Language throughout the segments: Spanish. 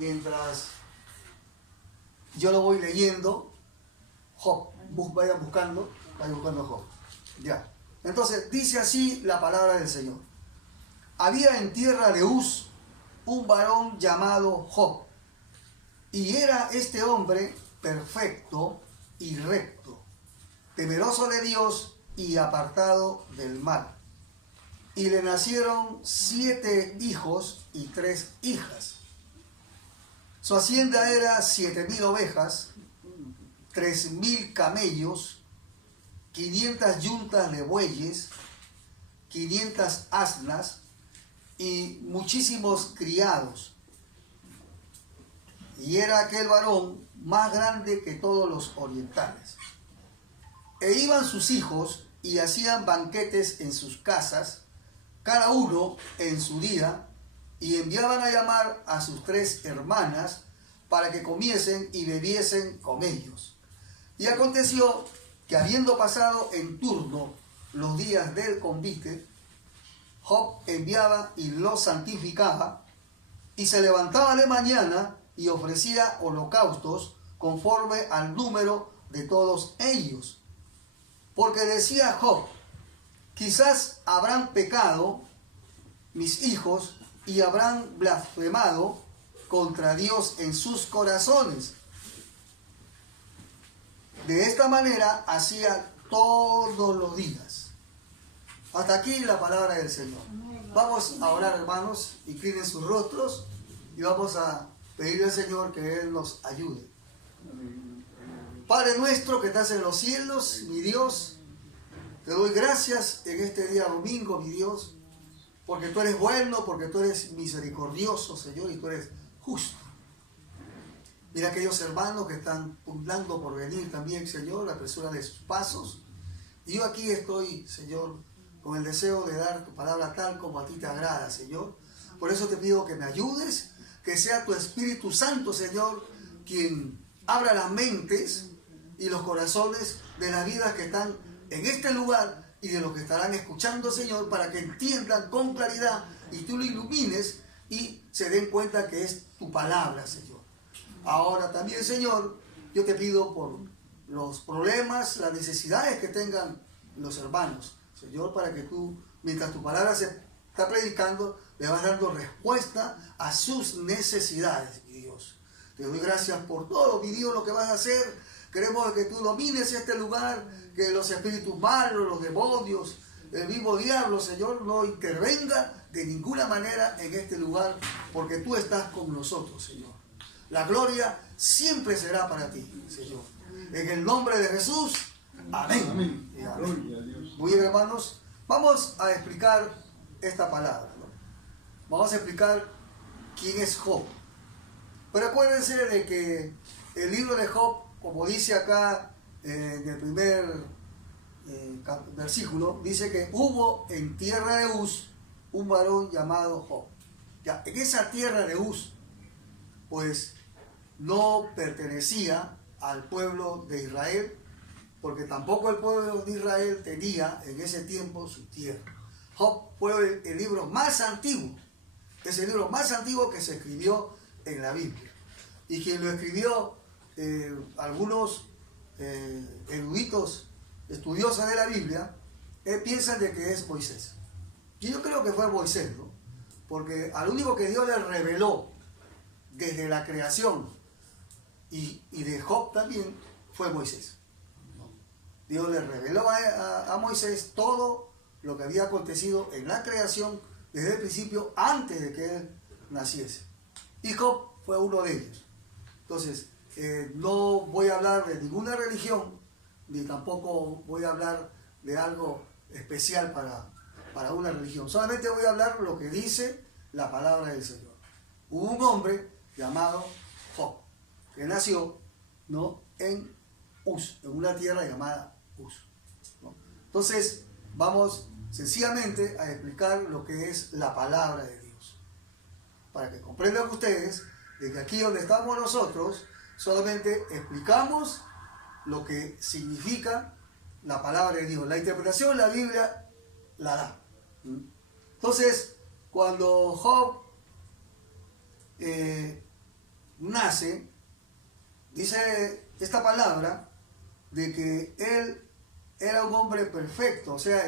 mientras yo lo voy leyendo, Job, vayan buscando Job. Ya. Entonces, dice así la palabra del Señor. Había en tierra de Uz un varón llamado Job, y era este hombre perfecto y recto, temeroso de Dios y apartado del mal. Y le nacieron 7 hijos y 3 hijas. Su hacienda era 7.000 ovejas, 3.000 camellos, 500 yuntas de bueyes, 500 asnas y muchísimos criados. Y era aquel varón más grande que todos los orientales. E iban sus hijos y hacían banquetes en sus casas, cada uno en su día, y enviaban a llamar a sus 3 hermanas para que comiesen y bebiesen con ellos. Y aconteció que habiendo pasado en turno los días del convite, Job enviaba y los santificaba, y se levantaba de mañana y ofrecía holocaustos conforme al número de todos ellos. Porque decía Job, quizás habrán pecado mis hijos y habrán blasfemado contra Dios en sus corazones. De esta manera hacía todos los días. Hasta aquí la palabra del Señor. Vamos a orar, hermanos, inclinen sus rostros y vamos a pedirle al Señor que Él nos ayude. Padre nuestro que estás en los cielos, mi Dios, te doy gracias en este día domingo, mi Dios, porque tú eres bueno, porque tú eres misericordioso, Señor, y tú eres justo. Mira aquellos hermanos que están pugnando por venir también, Señor, apresura de sus pasos. Y yo aquí estoy, Señor, con el deseo de dar tu palabra tal como a ti te agrada, Señor. Por eso te pido que me ayudes, que sea tu Espíritu Santo, Señor, quien abra las mentes y los corazones de las vidas que están en este lugar y de los que estarán escuchando, Señor, para que entiendan con claridad y tú lo ilumines y se den cuenta que es tu palabra, Señor. Ahora también, Señor, yo te pido por los problemas, las necesidades que tengan los hermanos, Señor, para que tú, mientras tu palabra se está predicando, le vas dando respuesta a sus necesidades, mi Dios. Te doy gracias por todo, mi Dios, lo que vas a hacer. Queremos que tú domines este lugar, que los espíritus malos, los demonios, el mismo diablo, Señor, no intervenga de ninguna manera en este lugar, porque tú estás con nosotros, Señor. La gloria siempre será para ti, Señor. En el nombre de Jesús, amén. Amén. Y amén. Muy bien, hermanos, vamos a explicar esta palabra, ¿no? Vamos a explicar quién es Job. Pero acuérdense de que el libro de Job, como dice acá en el primer versículo, dice que hubo en tierra de Uz un varón llamado Job. Ya, en esa tierra de Uz, pues no pertenecía al pueblo de Israel, porque tampoco el pueblo de Israel tenía en ese tiempo su tierra. Job fue el libro más antiguo, es el libro más antiguo que se escribió en la Biblia. Y quien lo escribió, algunos eruditos estudiosos de la Biblia, piensan de que es Moisés. Y yo creo que fue Moisés, ¿no? Porque al único que Dios le reveló desde la creación y de Job también fue Moisés. Dios le reveló a Moisés todo lo que había acontecido en la creación desde el principio, antes de que él naciese. Y Job fue uno de ellos. Entonces, no voy a hablar de ninguna religión, ni tampoco voy a hablar de algo especial para una religión. Solamente voy a hablar lo que dice la palabra del Señor. Hubo un hombre llamado Job, que nació, ¿no?, en Uz, en una tierra llamada Uz, ¿no? Entonces, vamos sencillamente a explicar lo que es la palabra de Dios, para que comprendan ustedes de que aquí donde estamos nosotros, solamente explicamos lo que significa la palabra de Dios. La interpretación la Biblia la da. Entonces, cuando Job nace, dice esta palabra, de que él era un hombre perfecto. O sea,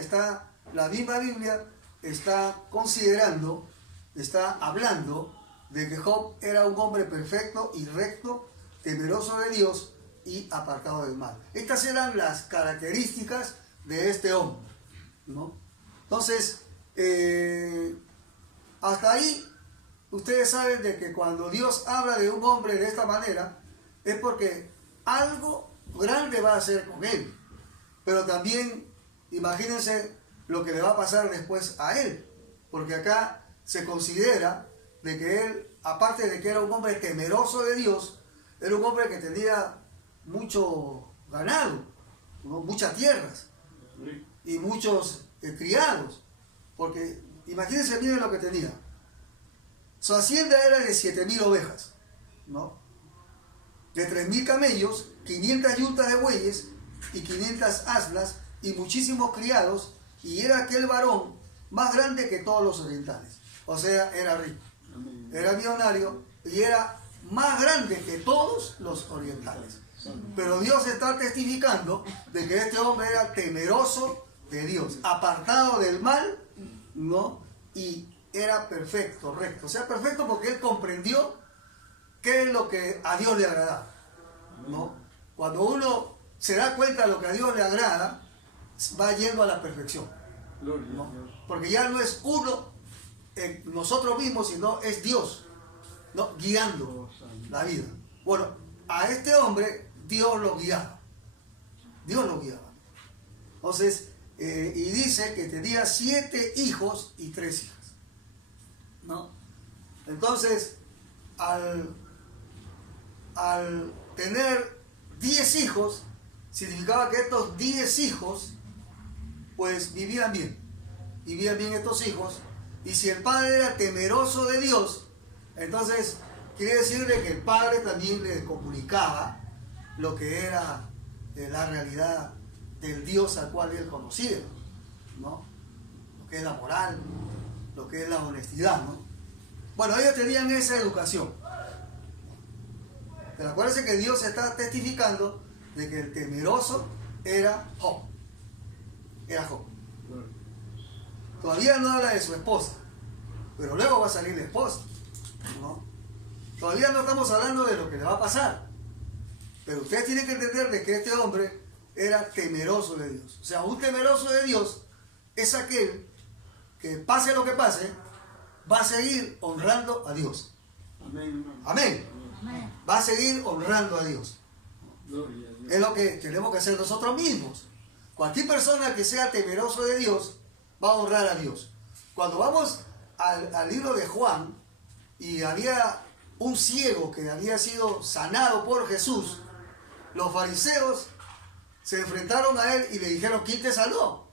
la misma Biblia está considerando, está hablando de que Job era un hombre perfecto y recto, temeroso de Dios y apartado del mal. Estas eran las características de este hombre, ¿no? Entonces, hasta ahí, ustedes saben de que cuando Dios habla de un hombre de esta manera, es porque algo grande va a hacer con él. Pero también, imagínense lo que le va a pasar después a él. Porque acá se considera de que él, aparte de que era un hombre temeroso de Dios, era un hombre que tenía mucho ganado, ¿no? Muchas tierras y muchos criados. Porque imagínense, miren lo que tenía. Su hacienda era de 7.000 ovejas, ¿no? De 3.000 camellos, 500 yuntas de bueyes y 500 asnas y muchísimos criados, y era aquel varón más grande que todos los orientales. O sea, era rico, era millonario y era más grande que todos los orientales. Pero Dios está testificando de que este hombre era temeroso de Dios, apartado del mal, ¿no? Y era perfecto, recto. O sea, perfecto porque él comprendió qué es lo que a Dios le agradaba, ¿no? Cuando uno se da cuenta de lo que a Dios le agrada, va yendo a la perfección, ¿no? Porque ya no es uno en nosotros mismos, sino es Dios, ¿no? Guiando la vida. Bueno, a este hombre Dios lo guiaba. Dios lo guiaba. Entonces, y dice que tenía 7 hijos y 3 hijas, ¿no? Entonces, al tener 10 hijos, significaba que estos 10 hijos, pues vivían bien estos hijos, y si el padre era temeroso de Dios, entonces quiere decir de que el padre también le comunicaba lo que era la realidad del Dios al cual él conocía, ¿no? Lo que es la moral, lo que es la honestidad, ¿no? Bueno, ellos tenían esa educación. Pero acuérdense que Dios está testificando de que el temeroso era Job. Era Job. Todavía no habla de su esposa, pero luego va a salir la esposa, ¿no? Todavía no estamos hablando de lo que le va a pasar. Pero ustedes tienen que entender de que este hombre era temeroso de Dios. O sea, un temeroso de Dios es aquel que pase lo que pase, va a seguir honrando a Dios. Amén. Amén. Va a seguir honrando a Dios. Es lo que tenemos que hacer nosotros mismos. Cualquier persona que sea temeroso de Dios va a honrar a Dios. Cuando vamos al libro de Juan y había un ciego que había sido sanado por Jesús, los fariseos se enfrentaron a él y le dijeron: ¿quién te sanó?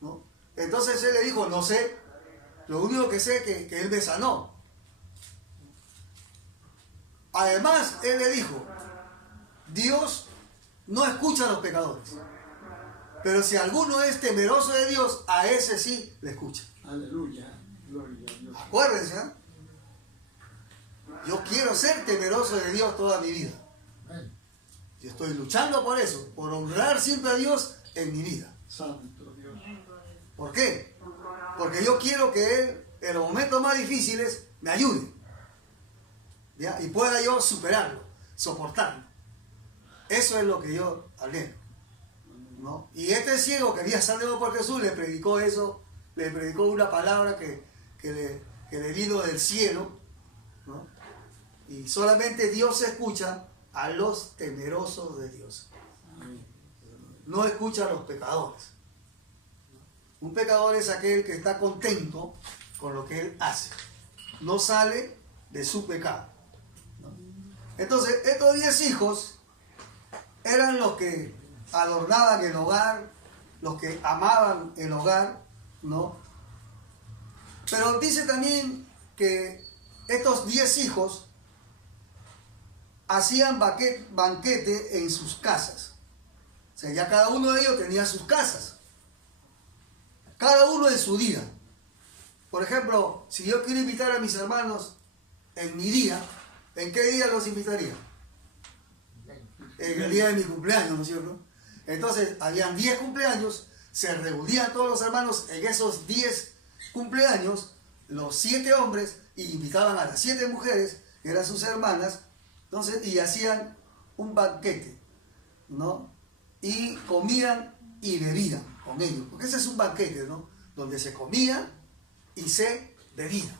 ¿No? Entonces él le dijo: no sé, lo único que sé es que él me sanó. Además, él le dijo: Dios no escucha a los pecadores, pero si alguno es temeroso de Dios, a ese sí le escucha. Aleluya, gloria a Dios. Acuérdense, ¿eh? Yo quiero ser temeroso de Dios toda mi vida. Yo estoy luchando por eso, por honrar siempre a Dios en mi vida. Santo Dios. ¿Por qué? Porque yo quiero que Él, en los momentos más difíciles, me ayude, ¿ya? Y pueda yo superarlo, soportarlo. Eso es lo que yo anhelo, ¿no? Y este ciego que había salido por Jesús le predicó eso, le predicó una palabra que le vino del cielo, ¿no? Y solamente Dios escucha a los temerosos de Dios. No escucha a los pecadores. Un pecador es aquel que está contento con lo que él hace. No sale de su pecado, ¿no? Entonces, estos 10 hijos eran los que adornaban el hogar, los que amaban el hogar, ¿no? Pero dice también que estos 10 hijos hacían banquete en sus casas. O sea, ya cada uno de ellos tenía sus casas. Cada uno en su día. Por ejemplo, si yo quiero invitar a mis hermanos en mi día, ¿En qué día los invitaría? En el día de mi cumpleaños, ¿no es cierto? Entonces, habían 10 cumpleaños, se reunían todos los hermanos en esos 10 cumpleaños, los 7 hombres, y invitaban a las 7 mujeres, que eran sus hermanas, entonces, y hacían un banquete, ¿no? Y comían y bebían con ellos, porque ese es un banquete, ¿no? Donde se comía y se bebía.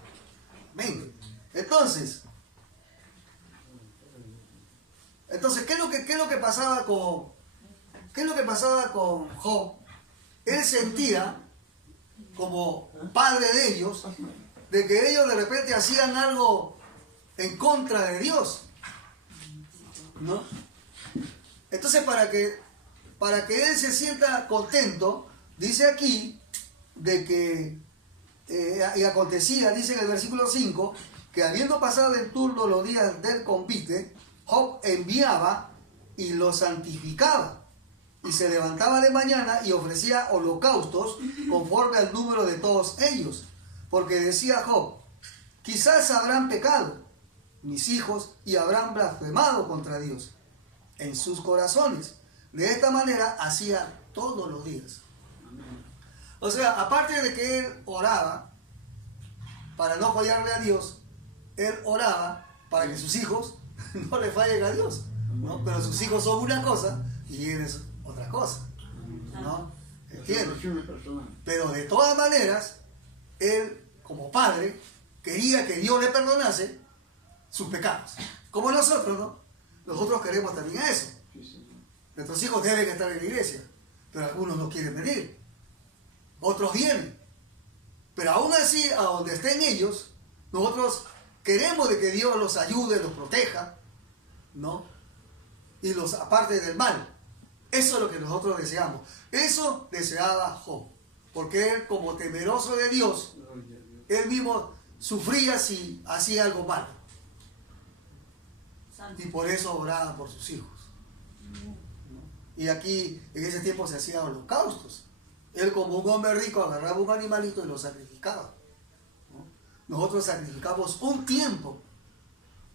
Amén. Entonces, ¿qué es lo que pasaba con Job? Él sentía, como padre de ellos, de que ellos de repente hacían algo en contra de Dios, ¿no? Entonces, para que él se sienta contento, dice aquí de que y acontecía, dice en el versículo 5, que habiendo pasado en turno los días del convite, Job enviaba y los santificaba, y se levantaba de mañana y ofrecía holocaustos conforme al número de todos ellos, porque decía Job: quizás habrán pecado mis hijos y habrán blasfemado contra Dios en sus corazones. De esta manera hacía todos los días. O sea, aparte de que él oraba para no fallarle a Dios, él oraba para que sus hijos no le fallen a Dios, ¿no? Pero sus hijos son una cosa y él es otra cosa, ¿no? ¿Entiendes? Pero de todas maneras, él como padre quería que Dios le perdonase sus pecados. Como nosotros, ¿no? Nosotros queremos también eso. Nuestros hijos deben estar en la iglesia, pero algunos no quieren venir. Otros vienen. Pero aún así, a donde estén ellos, nosotros queremos de que Dios los ayude, los proteja, ¿no? Y los aparte del mal. Eso es lo que nosotros deseamos. Eso deseaba Job. Porque él, como temeroso de Dios, él mismo sufría si hacía algo malo. Y por eso oraba por sus hijos, ¿no? Y aquí, en ese tiempo, se hacían holocaustos. Él, como un hombre rico, agarraba un animalito y lo sacrificaba, ¿no? Nosotros sacrificamos un tiempo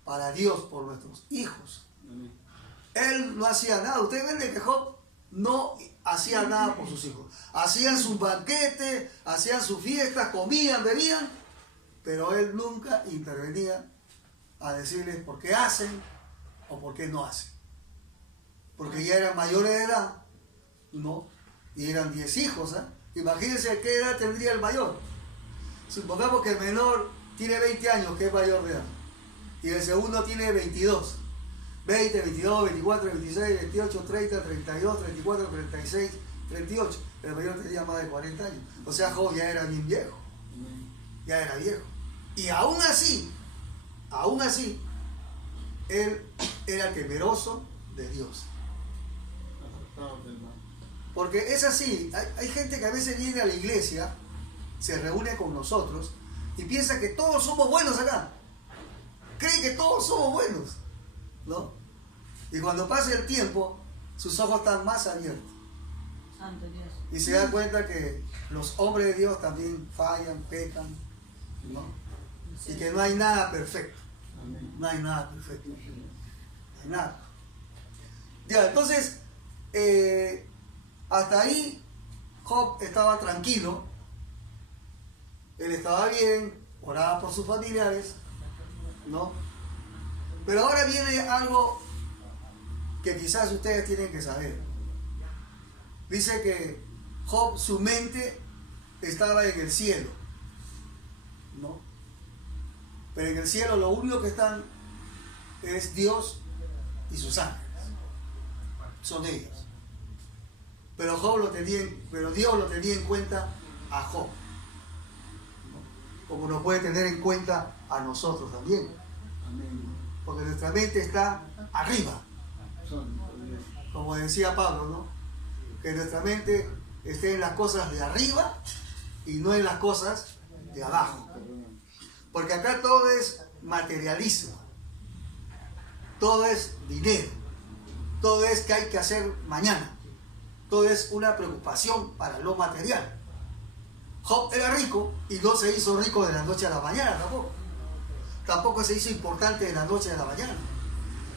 para Dios por nuestros hijos. Él no hacía nada. Ustedes ven de que Job no hacía nada por sus hijos. Hacían sus banquetes, hacían sus fiestas, comían, bebían, pero él nunca intervenía a decirles por qué hacen o por qué no hacen. Porque ya eran mayores de edad, ¿no? Y eran 10 hijos, ¿eh? Imagínense qué edad tendría el mayor. Supongamos que el menor tiene 20 años, que es mayor de edad, y el segundo tiene 22. 20, 22, 24, 26, 28, 30, 32, 34, 36, 38. El mayor tenía más de 40 años. O sea, Job ya era bien viejo. Ya era viejo. Y aún así, él era temeroso de Dios. Porque es así, hay gente que a veces viene a la iglesia, se reúne con nosotros y piensa que todos somos buenos acá. Cree que todos somos buenos, ¿no? Y cuando pasa el tiempo, sus ojos están más abiertos. Santo Dios. Y se da cuenta que los hombres de Dios también fallan, pecan, ¿no? Y que no hay nada perfecto. No hay nada perfecto. No hay nada. Ya, entonces, hasta ahí Job estaba tranquilo. Él estaba bien, oraba por sus familiares, ¿no? Pero ahora viene algo que quizás ustedes tienen que saber. Dice que Job, su mente estaba en el cielo, ¿no? Pero en el cielo lo único que están es Dios y sus ángeles. Son ellos. Pero Dios lo tenía en cuenta a Job, ¿no? Como nos puede tener en cuenta a nosotros también. Porque nuestra mente está arriba. Como decía Pablo, ¿no? Que nuestra mente esté en las cosas de arriba y no en las cosas de abajo. Porque acá todo es materialismo. Todo es dinero. Todo es que hay que hacer mañana. Todo es una preocupación para lo material. Job era rico y no se hizo rico de la noche a la mañana tampoco. tampoco se hizo importante de la noche a la mañana.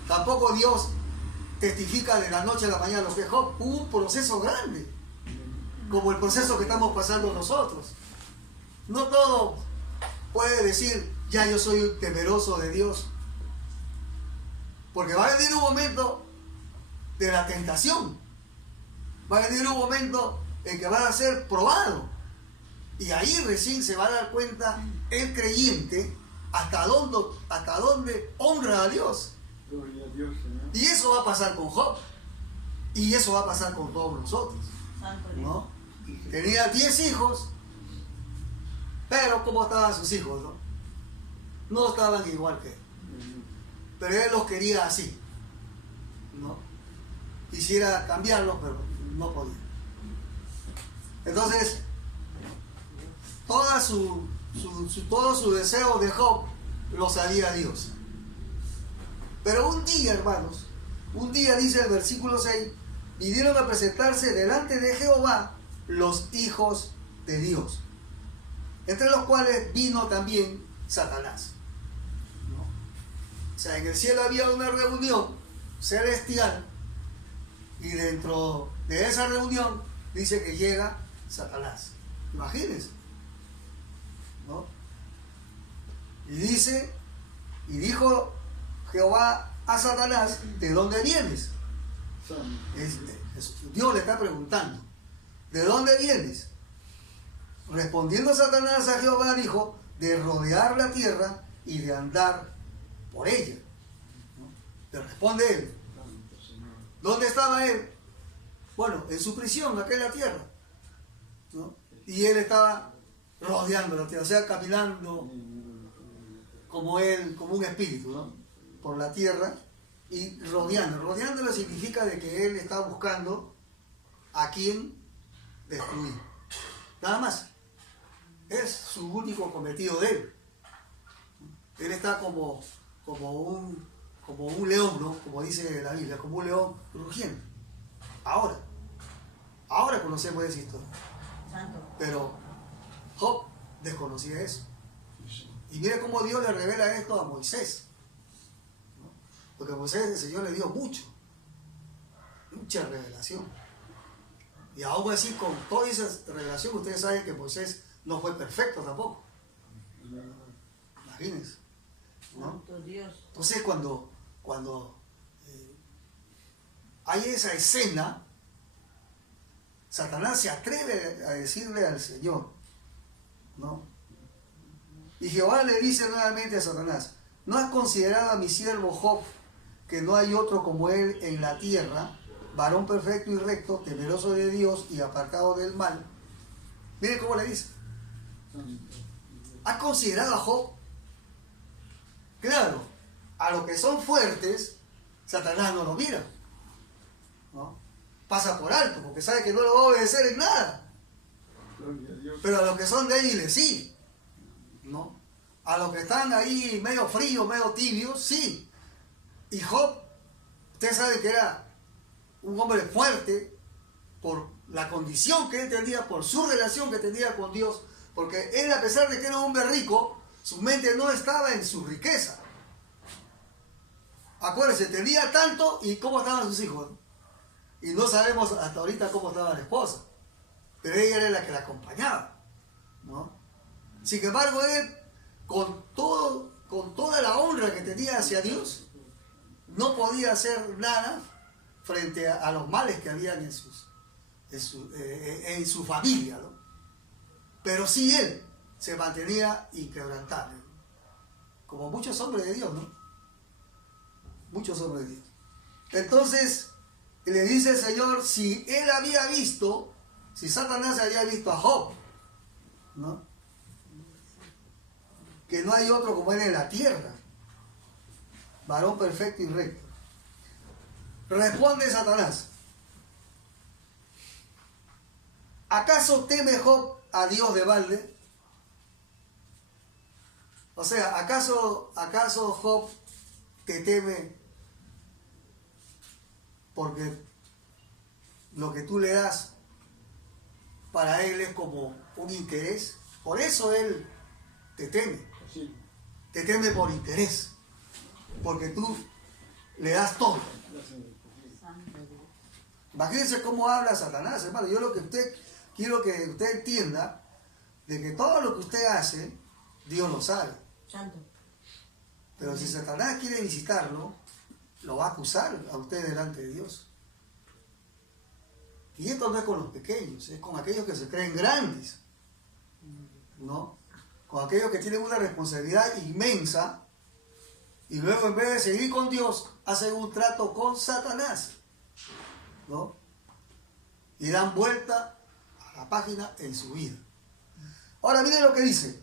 Tampoco Dios testifica de la noche a la mañana lo que es Job. Hubo un proceso grande, como el proceso que estamos pasando nosotros. No todo puede decir, ya yo soy temeroso de Dios. Porque va a venir un momento de la tentación. Va a venir un momento en que va a ser probado. Y ahí recién se va a dar cuenta el creyente hasta dónde honra a Dios. Gloria a Dios, Señor. Y eso va a pasar con Job. Y eso va a pasar con todos nosotros. ¿No? Tenía 10 hijos, pero ¿cómo estaban sus hijos? No estaban igual que él. Pero él los quería así. ¿No? Quisiera cambiarlos, pero no podía. Entonces, todo su deseo de Job lo sabía Dios. Pero un día, hermanos, un día dice el versículo 6, vinieron a presentarse delante de Jehová los hijos de Dios, entre los cuales vino también Satanás. ¿No? O sea, en el cielo había una reunión celestial y dentro de esa reunión dice que llega Satanás. Imagínense. ¿No? Y dice, y dijo Jehová a Satanás, ¿de dónde vienes? Dios le está preguntando, ¿de dónde vienes? Respondiendo Satanás a Jehová dijo, de rodear la tierra y de andar por ella. ¿No? Le responde él. ¿Dónde estaba él? Bueno, en su prisión, acá en la tierra. ¿No? Y él estaba rodeando la tierra, o sea, caminando como él, como un espíritu, ¿no? Por la tierra y rodeándolo significa de que él está buscando a quien destruir, nada más. Es su único cometido de él. Él está como un león, ¿no? Como dice la Biblia, como un león rugiendo. Ahora conocemos esa historia. Pero Job desconocía eso. Y mire cómo Dios le revela esto a Moisés. ¿No? Porque a Moisés el Señor le dio mucha revelación. Y aún así, con toda esa revelación, ustedes saben que Moisés no fue perfecto tampoco. Imagínense. ¿No? Entonces cuando hay esa escena, Satanás se atreve a decirle al Señor, ¿no? Y Jehová le dice nuevamente a Satanás, ¿no has considerado a mi siervo Job, que no hay otro como él en la tierra, varón perfecto y recto, temeroso de Dios y apartado del mal? Miren cómo le dice. ¿Has considerado a Job? Claro, a los que son fuertes, Satanás no lo mira, ¿no? Pasa por alto, porque sabe que no lo va a obedecer en nada. Pero a los que son débiles, sí, ¿no? A los que están ahí medio fríos, medio tibios, sí. Y Job, usted sabe que era un hombre fuerte por la condición que él tenía, por su relación que tenía con Dios, porque él, a pesar de que era un hombre rico, su mente no estaba en su riqueza. Acuérdense, tenía tanto, y cómo estaban sus hijos, ¿no? Y no sabemos hasta ahorita cómo estaba la esposa, pero ella era la que la acompañaba, ¿no? Sin embargo, él, con toda la honra que tenía hacia Dios, no podía hacer nada frente a los males que habían en su familia, ¿no? Pero sí él se mantenía inquebrantable, ¿no? Como muchos hombres de Dios, ¿no? Muchos hombres de Dios. Entonces le dice el Señor, si él había visto, si Satanás había visto a Job, ¿no? Que no hay otro como él en la tierra, varón perfecto y recto. Responde Satanás, ¿acaso teme Job a Dios de balde? O sea, ¿acaso Job te teme porque lo que tú le das para él es como un interés? Por eso él te teme. Sí. te teme por interés, porque tú le das todo. Imagínense cómo habla Satanás, hermano. Yo quiero que usted entienda de que todo lo que usted hace, Dios lo sabe. Pero si Satanás quiere visitarlo, lo va a acusar a usted delante de Dios. Y esto no es con los pequeños, es con aquellos que se creen grandes, ¿no? Con aquellos que tienen una responsabilidad inmensa y luego en vez de seguir con Dios, hacen un trato con Satanás, ¿no? Y dan vuelta a la página en su vida. Ahora miren lo que dice.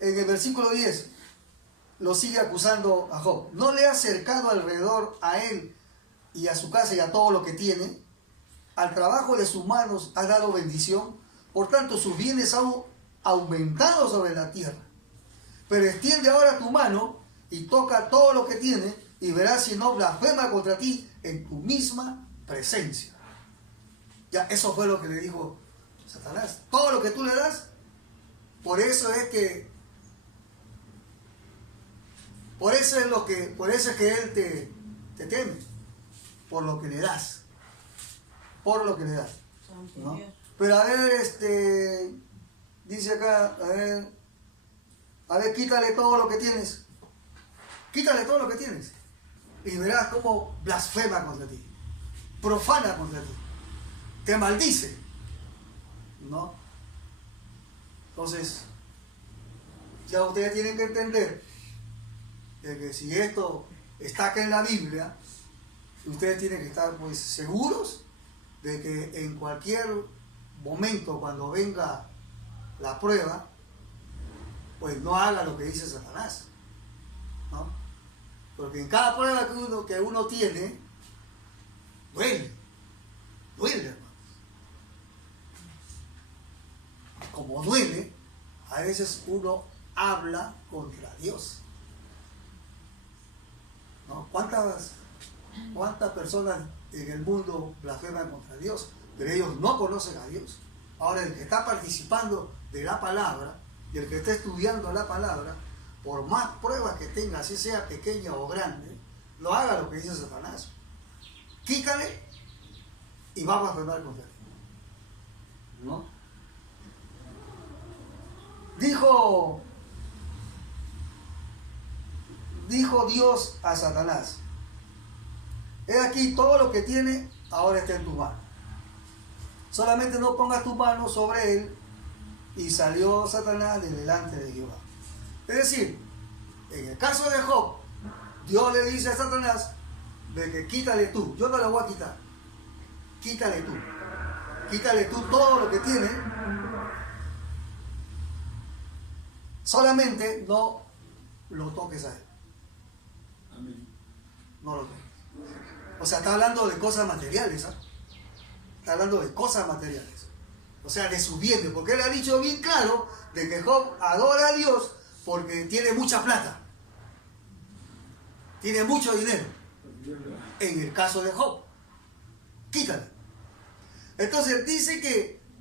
En el versículo 10 lo sigue acusando a Job. ¿No le ha cercado alrededor a él y a su casa y a todo lo que tiene? Al trabajo de sus manos has dado bendición. Por tanto, sus bienes han aumentado sobre la tierra. Pero extiende ahora tu mano y toca todo lo que tiene y verás si no blasfema contra ti en tu misma presencia. Ya, eso fue lo que le dijo Satanás. Todo lo que tú le das, por eso es que él te teme, por lo que le das, ¿no? Pero a ver, dice acá, a ver, quítale todo lo que tienes, y verás cómo blasfema contra ti, profana contra ti, te maldice, ¿no? Entonces, ya ustedes tienen que entender de que si esto está acá en la Biblia, ustedes tienen que estar pues seguros de que en cualquier momento cuando venga la prueba, pues no haga lo que dice Satanás, ¿no? Porque en cada prueba que uno tiene, duele, hermano. Como duele, a veces uno habla contra Dios, ¿no? ¿Cuántas personas en el mundo blasfeman contra Dios? Pero ellos no conocen a Dios. Ahora, el que está participando de la palabra y el que está estudiando la palabra, por más pruebas que tenga, si sea pequeña o grande, no haga lo que dice Satanás. Quítale y va a blasfemar contra ti, ¿no? Dijo Dios a Satanás: he aquí, todo lo que tiene ahora está en tu mano. Solamente no pongas tu mano sobre él. Y salió Satanás de delante de Jehová. Es decir, en el caso de Job, Dios le dice a Satanás de que quítale tú. Yo no le voy a quitar. Quítale tú. Quítale tú todo lo que tiene. Solamente no lo toques a él. Amén. No lo toques. O sea, está hablando de cosas materiales, ¿eh? Está hablando de cosas materiales. O sea, de su bien, porque él ha dicho bien claro de que Job adora a Dios porque tiene mucha plata. Tiene mucho dinero. En el caso de Job. Quítale. Entonces dice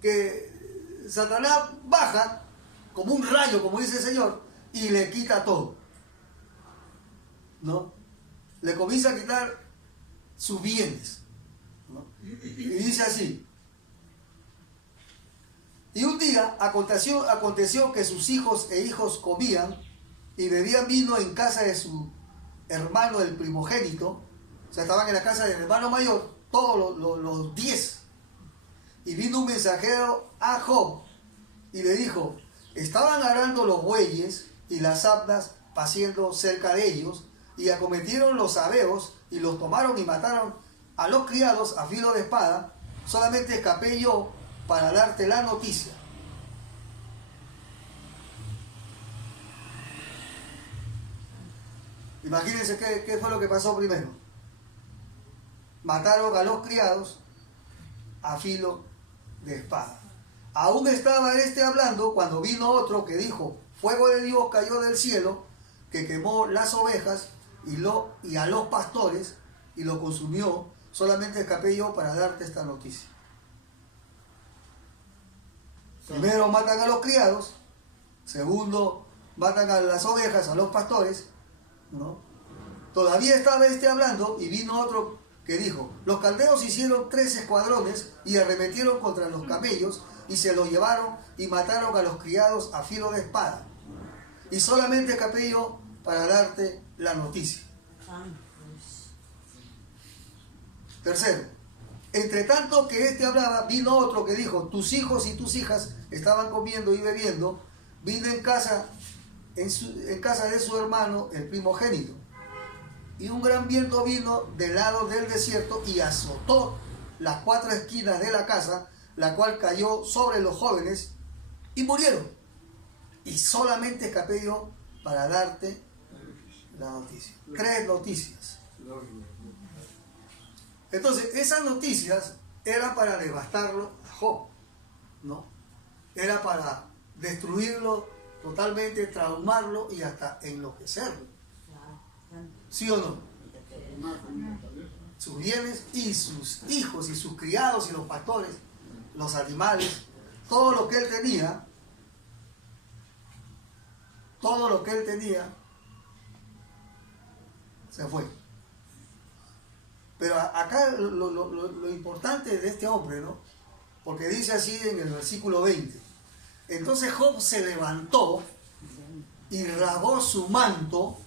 que Satanás baja como un rayo, como dice el Señor, y le quita todo, ¿no? Le comienza a quitar sus bienes, ¿no? Y dice así: y un día aconteció que sus hijos e hijos comían y bebían vino en casa de su hermano el primogénito. O sea, estaban en la casa del hermano mayor, todos los 10. Y vino un mensajero a Job y le dijo: estaban arando los bueyes y las asnas paciendo cerca de ellos, y acometieron los sabeos y los tomaron y mataron a los criados a filo de espada. Solamente escapé yo para darte la noticia. Imagínense qué fue lo que pasó primero. Mataron a los criados a filo de espada. Aún estaba hablando cuando vino otro que dijo: fuego de Dios cayó del cielo, que quemó las ovejas y a los pastores y lo consumió. Solamente escapé yo para darte esta noticia. Primero matan a los criados Segundo, matan a las ovejas, a los pastores, ¿no? Todavía estaba hablando y vino otro que dijo, los caldeos hicieron 3 escuadrones y arremetieron contra los camellos y se los llevaron y mataron a los criados a filo de espada. Y solamente escapé yo para darte la noticia. Tercero, entre tanto que este hablaba, vino otro que dijo, tus hijos y tus hijas estaban comiendo y bebiendo, vino en casa de su hermano, el primogénito. Y un gran viento vino del lado del desierto y azotó las 4 esquinas de la casa, la cual cayó sobre los jóvenes y murieron. Y solamente escapé yo para darte la noticia. 3 noticias. Entonces, esas noticias eran para devastarlo a Job, ¿no? Era para destruirlo totalmente, traumarlo y hasta enloquecerlo. ¿Sí o no? Sus bienes y sus hijos y sus criados y los pastores, los animales, todo lo que él tenía, se fue. Pero acá lo importante de este hombre, ¿no? Porque dice así en el versículo 20. Entonces Job se levantó y rasgó su manto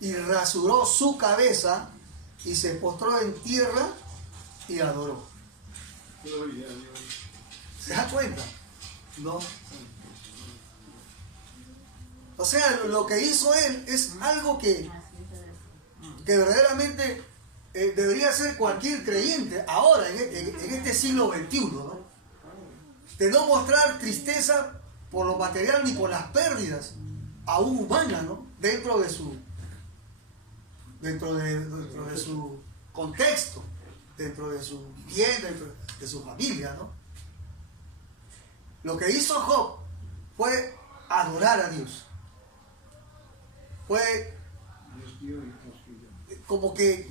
y rasuró su cabeza y se postró en tierra y adoró. ¿Se da cuenta? ¿No? O sea, lo que hizo él es algo que verdaderamente debería ser cualquier creyente ahora, en este siglo XXI, ¿no? De no mostrar tristeza por lo material ni por las pérdidas, aún humanas, ¿no? Dentro de su contexto, dentro de su vivienda, dentro de su familia, ¿no? Lo que hizo Job fue adorar a Dios. Fue como que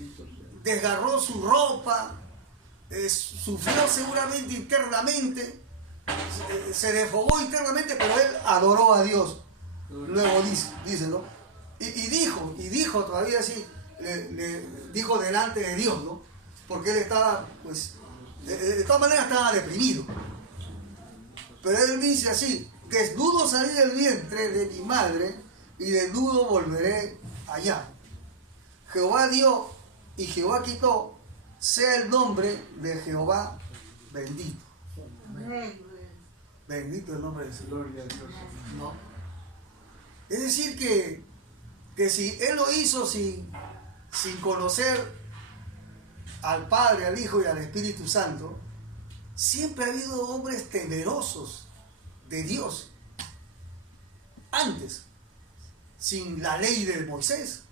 desgarró su ropa, sufrió seguramente internamente, se desfogó internamente, pero él adoró a Dios. Luego dice, ¿no? Y dijo todavía así, dijo delante de Dios, ¿no? Porque él estaba, pues, de todas maneras estaba deprimido. Pero él dice así, desnudo salí del vientre de mi madre y desnudo volveré allá. Jehová dio y Jehová quitó, sea el nombre de Jehová bendito. Bendito el nombre del Señor. ¿No? Es decir que si Él lo hizo sin conocer al Padre, al Hijo y al Espíritu Santo, siempre ha habido hombres temerosos de Dios. Antes, sin la ley de Moisés,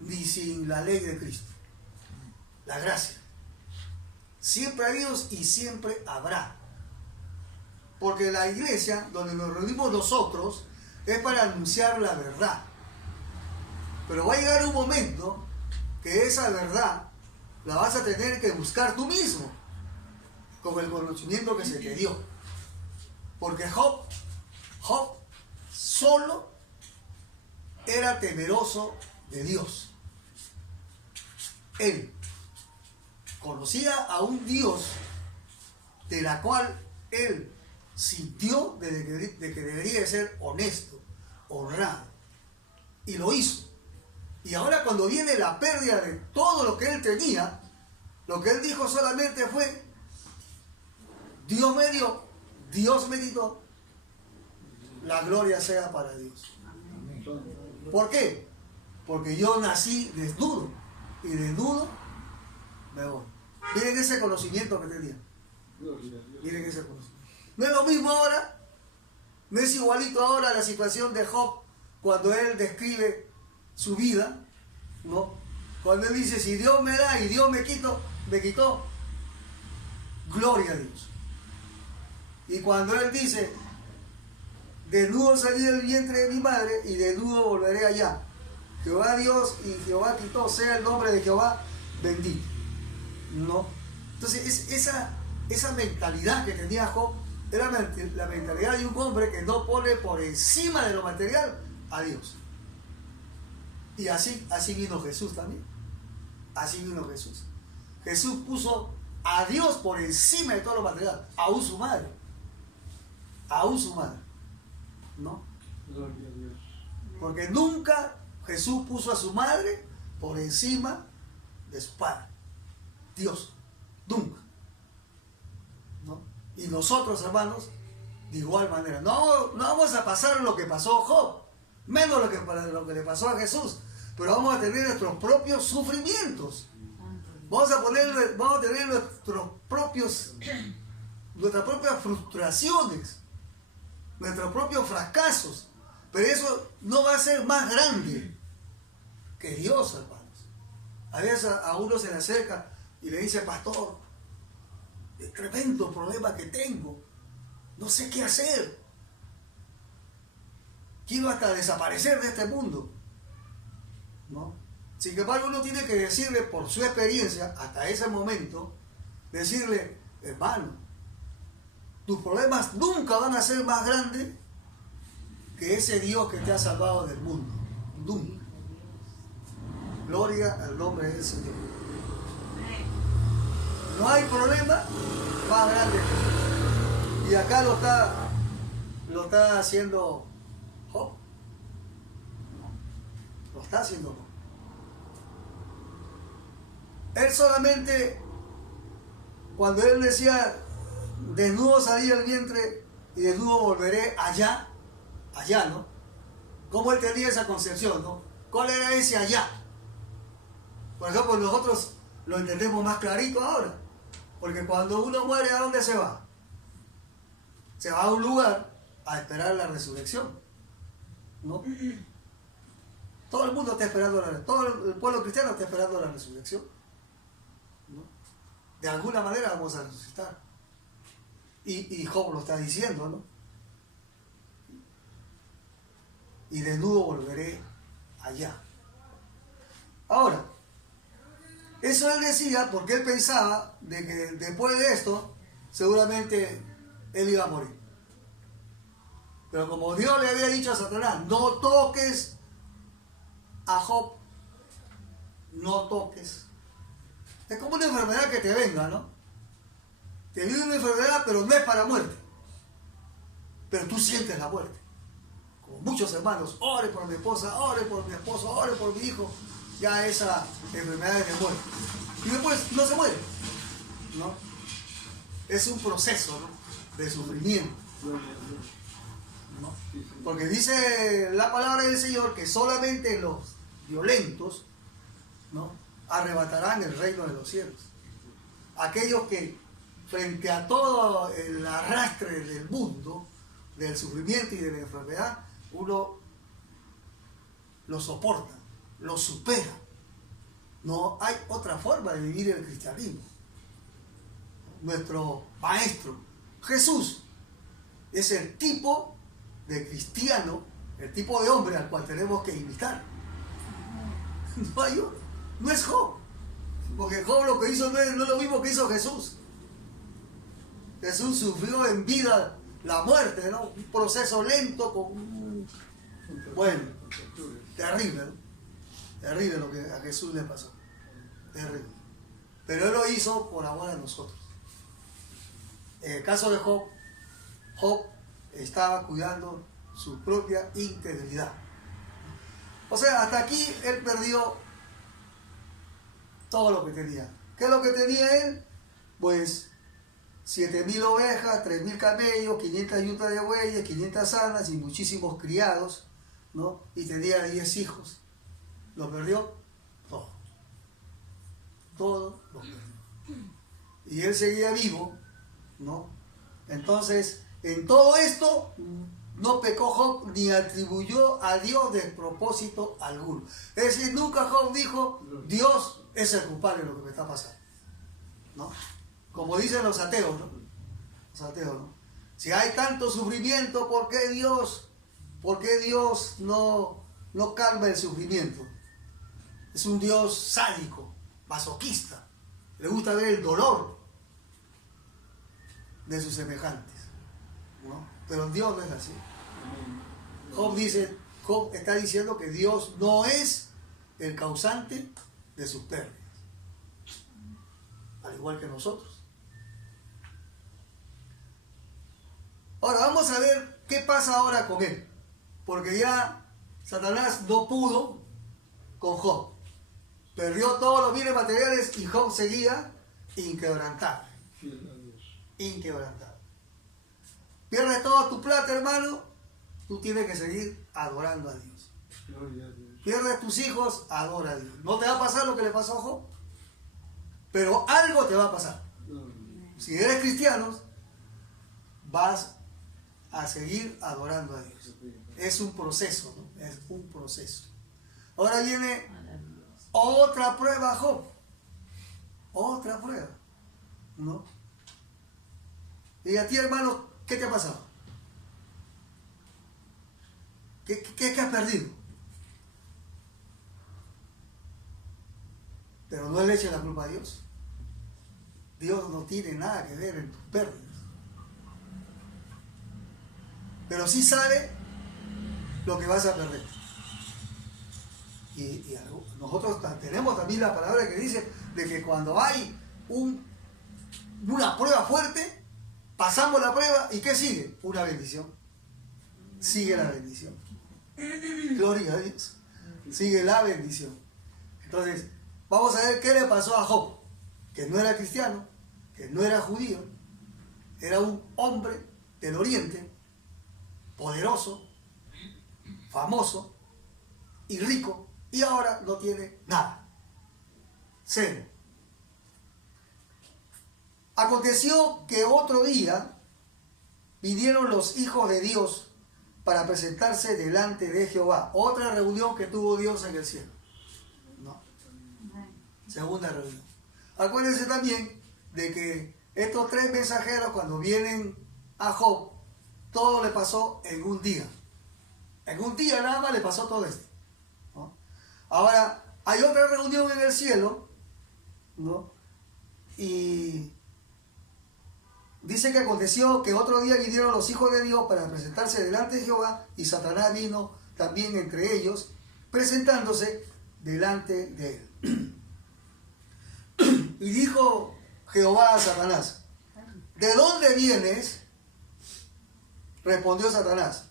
ni sin la ley de Cristo. La gracia. Siempre ha habido y siempre habrá. Porque la iglesia, donde nos reunimos nosotros, es para anunciar la verdad. Pero va a llegar un momento que esa verdad la vas a tener que buscar tú mismo, con el conocimiento que se te dio. Porque Job solo era temeroso de Dios. Él conocía a un Dios de la cual él sintió de que debería de ser honesto, honrado, y lo hizo. Y ahora cuando viene la pérdida de todo lo que él tenía, lo que él dijo solamente fue: Dios me dio, Dios me quitó, la gloria sea para Dios. ¿Por qué? Porque yo nací desnudo y desnudo me voy. Miren ese conocimiento que tenía. Miren ese conocimiento. No es lo mismo ahora, no es igualito ahora la situación de Job cuando él describe su vida, ¿no? Cuando él dice: si Dios me da y Dios me quitó, gloria a Dios. Y cuando él dice: desnudo salí del vientre de mi madre y desnudo volveré allá. Jehová Dios y Jehová quitó, sea el nombre de Jehová bendito. ¿No? Entonces esa mentalidad que tenía Job Es la mentalidad de un hombre que no pone por encima de lo material a Dios. Y así vino Jesús también. Así vino Jesús. Jesús puso a Dios por encima de todo lo material, aún su madre. Aún su madre. ¿No? Gloria a Dios. Porque nunca Jesús puso a su madre por encima de su padre. Dios. Nunca. ¿No? Y nosotros, hermanos, de igual manera. No vamos a pasar lo que pasó a Job, menos lo que le pasó a Jesús, pero vamos a tener nuestros propios sufrimientos. Vamos a tener nuestras propias frustraciones, nuestros propios fracasos, pero eso no va a ser más grande que Dios, hermanos. A veces a uno se le acerca y le dice: pastor, el tremendo problema que tengo, no sé qué hacer, quiero hasta desaparecer de este mundo, ¿no? Sin embargo, uno tiene que decirle, por su experiencia, hasta ese momento, decirle: hermano, tus problemas nunca van a ser más grandes que ese Dios que te ha salvado del mundo. Nunca. Gloria al nombre del Señor. No hay problema más grande que eso. Y acá lo está haciendo Job. Lo está haciendo Job. Él solamente, cuando él decía: desnudo salí del vientre y desnudo volveré allá, ¿no? ¿Cómo él tenía esa concepción, no? ¿Cuál era ese allá? Por ejemplo, nosotros lo entendemos más clarito ahora. Porque cuando uno muere, ¿a dónde se va? Se va a un lugar a esperar la resurrección, ¿no? Todo el mundo está esperando todo el pueblo cristiano está esperando la resurrección, ¿no? De alguna manera vamos a resucitar. Y Job lo está diciendo, ¿no? Y desnudo volveré allá. Ahora, eso él decía porque él pensaba de que después de esto seguramente él iba a morir. Pero como Dios le había dicho a Satanás: no toques a Job, no toques. Es como una enfermedad que te venga, ¿no? Te viene una enfermedad, pero no es para muerte. Pero tú sientes la muerte. Como muchos hermanos: ore por mi esposa, ore por mi esposo, ore por mi hijo. Ya esa enfermedad es de muerte. Y después no se muere, ¿no? Es un proceso, ¿no?, de sufrimiento, ¿no? Porque dice la palabra del Señor que solamente los violentos, ¿no?, arrebatarán el reino de los cielos. Aquellos que frente a todo el arrastre del mundo, del sufrimiento y de la enfermedad, uno lo soporta, lo supera. No hay otra forma de vivir el cristianismo. Nuestro maestro Jesús es el tipo de cristiano, el tipo de hombre al cual tenemos que imitar. No hay otro. No es Job, porque Job lo que hizo no es lo mismo que hizo Jesús. Jesús sufrió en vida la muerte, ¿no? Un proceso lento bueno, terrible, ¿no? Terrible lo que a Jesús le pasó. Terrible. Pero él lo hizo por amor a nosotros. En el caso de Job, Job estaba cuidando su propia integridad. O sea, hasta aquí él perdió todo lo que tenía. ¿Qué es lo que tenía él? Pues 7.000 ovejas, 3.000 camellos, 500 yuntas de bueyes, 500 asnas y muchísimos criados, ¿no? Y tenía 10 hijos. Lo perdió todo. Todo lo perdió. Y él seguía vivo, ¿no? Entonces, en todo esto no pecó Job ni atribuyó a Dios despropósito alguno. Es decir, nunca Job dijo: Dios es el culpable de lo que me está pasando, ¿no? Como dicen los ateos, ¿no? Los ateos, ¿no? Si hay tanto sufrimiento, ¿por qué Dios no calma el sufrimiento? Es un Dios sádico, masoquista. Le gusta ver el dolor de sus semejantes. ¿no? Pero Dios no es así. Job está diciendo que Dios no es el causante de sus pérdidas, al igual que nosotros. Ahora vamos a ver qué pasa ahora con él, porque ya Satanás no pudo con Job, perdió todos los bienes materiales y Job seguía inquebrantable, inquebrantable. Pierdes toda tu plata, hermano, tú tienes que seguir adorando a Dios. Pierdes tus hijos, adora a Dios. No te va a pasar lo que le pasó a Job, pero algo te va a pasar. Si eres cristiano, vas a seguir adorando a Dios. Es un proceso, ¿no? Es un proceso. Ahora viene otra prueba, Job. Otra prueba, ¿no? Y a ti, hermano, ¿qué te ha pasado? ¿Qué has perdido? Pero no le eches la culpa a Dios. Dios no tiene nada que ver en tus pérdidas. Pero sí sabe lo que vas a perder. Y nosotros tenemos también la palabra que dice de que cuando hay una prueba fuerte, pasamos la prueba y ¿qué sigue? Una bendición. Sigue la bendición. Gloria a Dios. Sigue la bendición. Entonces, vamos a ver qué le pasó a Job, que no era cristiano, que no era judío, era un hombre del oriente, poderoso, famoso y rico, y ahora no tiene nada. Cero. Aconteció que otro día vinieron los hijos de Dios para presentarse delante de Jehová. Otra reunión que tuvo Dios en el cielo. ¿No? Segunda reunión. Acuérdense también de que estos tres mensajeros, cuando vienen a Job, todo le pasó en un día. En un día nada más le pasó todo esto, ¿no? Ahora, hay otra reunión en el cielo, ¿no? Y dice que aconteció que otro día vinieron los hijos de Dios para presentarse delante de Jehová, y Satanás vino también entre ellos, presentándose delante de él. Y dijo Jehová a Satanás: ¿de dónde vienes? Respondió Satanás: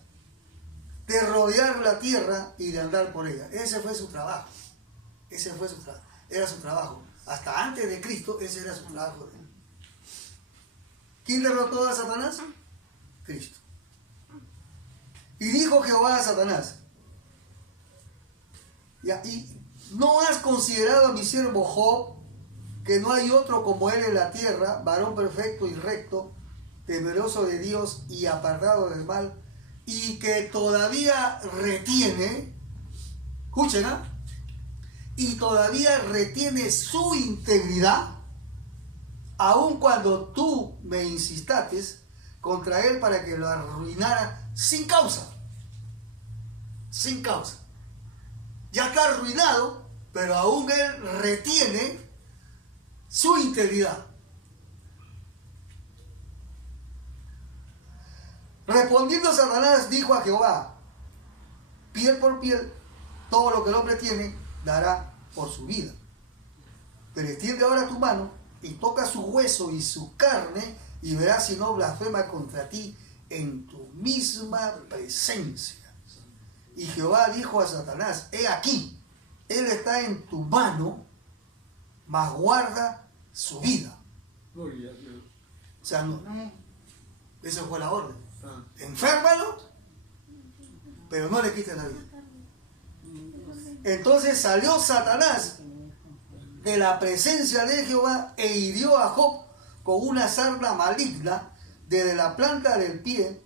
de rodear la tierra y de andar por ella. Ese fue su trabajo. Ese fue su trabajo. Era su trabajo. Hasta antes de Cristo, ese era su trabajo. ¿Quién derrotó a Satanás? Cristo. Y dijo Jehová a Satanás: ¿y no has considerado a mi siervo Job, que no hay otro como él en la tierra, varón perfecto y recto, temeroso de Dios y apartado del mal, y que todavía retiene, escuchen, y todavía retiene su integridad, aun cuando tú me insistates contra él para que lo arruinara sin causa? Sin causa. Ya está arruinado, pero aún él retiene su integridad. Respondiendo Satanás, dijo a Jehová: piel por piel, todo lo que el hombre tiene dará por su vida. Pero extiende ahora tu mano y toca su hueso y su carne, y verás si no blasfema contra ti en tu misma presencia. Y Jehová dijo a Satanás: he aquí, él está en tu mano, mas guarda su vida. O sea, no, esa fue la orden. Enférmalo, pero no le quites la vida. Entonces salió Satanás de la presencia de Jehová e hirió a Job con una sarna maligna desde la planta del pie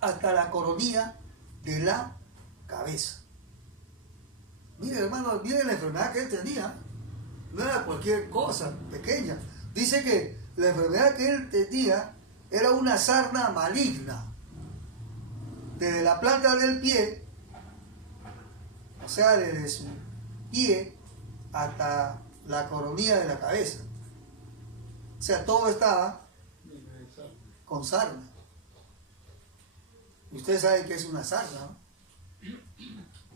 hasta la coronilla de la cabeza. Mire, hermano, mire la enfermedad que él tenía. No era cualquier cosa pequeña. Dice que la enfermedad que él tenía era una sarna maligna desde la planta del pie, o sea, desde su pie hasta la coronilla de la cabeza. O sea, todo estaba con sarna. Y ustedes saben que es una sarna, ¿no?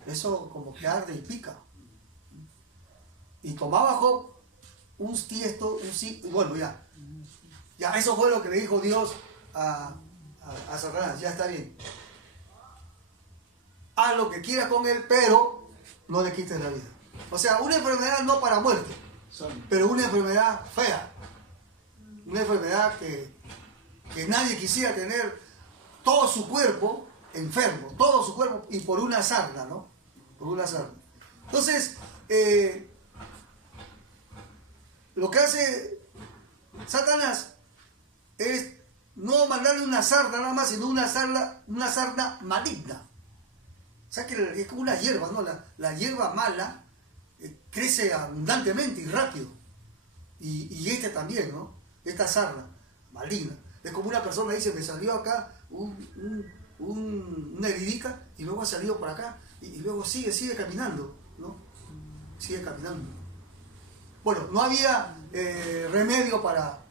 Eso como que arde y pica. Y tomaba Job un tiesto, bueno, ya eso fue lo que le dijo Dios a Satanás. Ya está bien. Haz lo que quieras con él, pero no le quites la vida. O sea, una enfermedad no para muerte, pero una enfermedad fea. Una enfermedad que nadie quisiera tener, todo su cuerpo enfermo, todo su cuerpo, y por una sarna, ¿no? Por una sarna. Entonces, lo que hace Satanás es no mandarle una sarna nada más, sino una sarna maligna. O sea que es como una hierba, ¿no? La hierba mala crece abundantemente y rápido. Y este también, ¿no? Esta sarna maligna. Es como una persona dice, me salió acá una heridita y luego ha salido por acá y luego sigue caminando, ¿no? Sigue caminando. Bueno, no había remedio para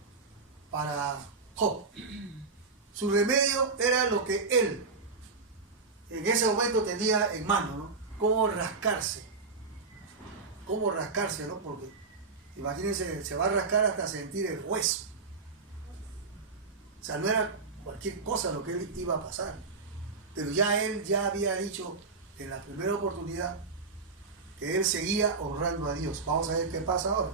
Job. Su remedio era lo que él en ese momento tenía en mano, ¿no? Cómo rascarse, ¿no? Porque imagínense, se va a rascar hasta sentir el hueso. O sea, no era cualquier cosa lo que él iba a pasar. Pero él ya había dicho en la primera oportunidad que él seguía honrando a Dios. Vamos a ver qué pasa ahora.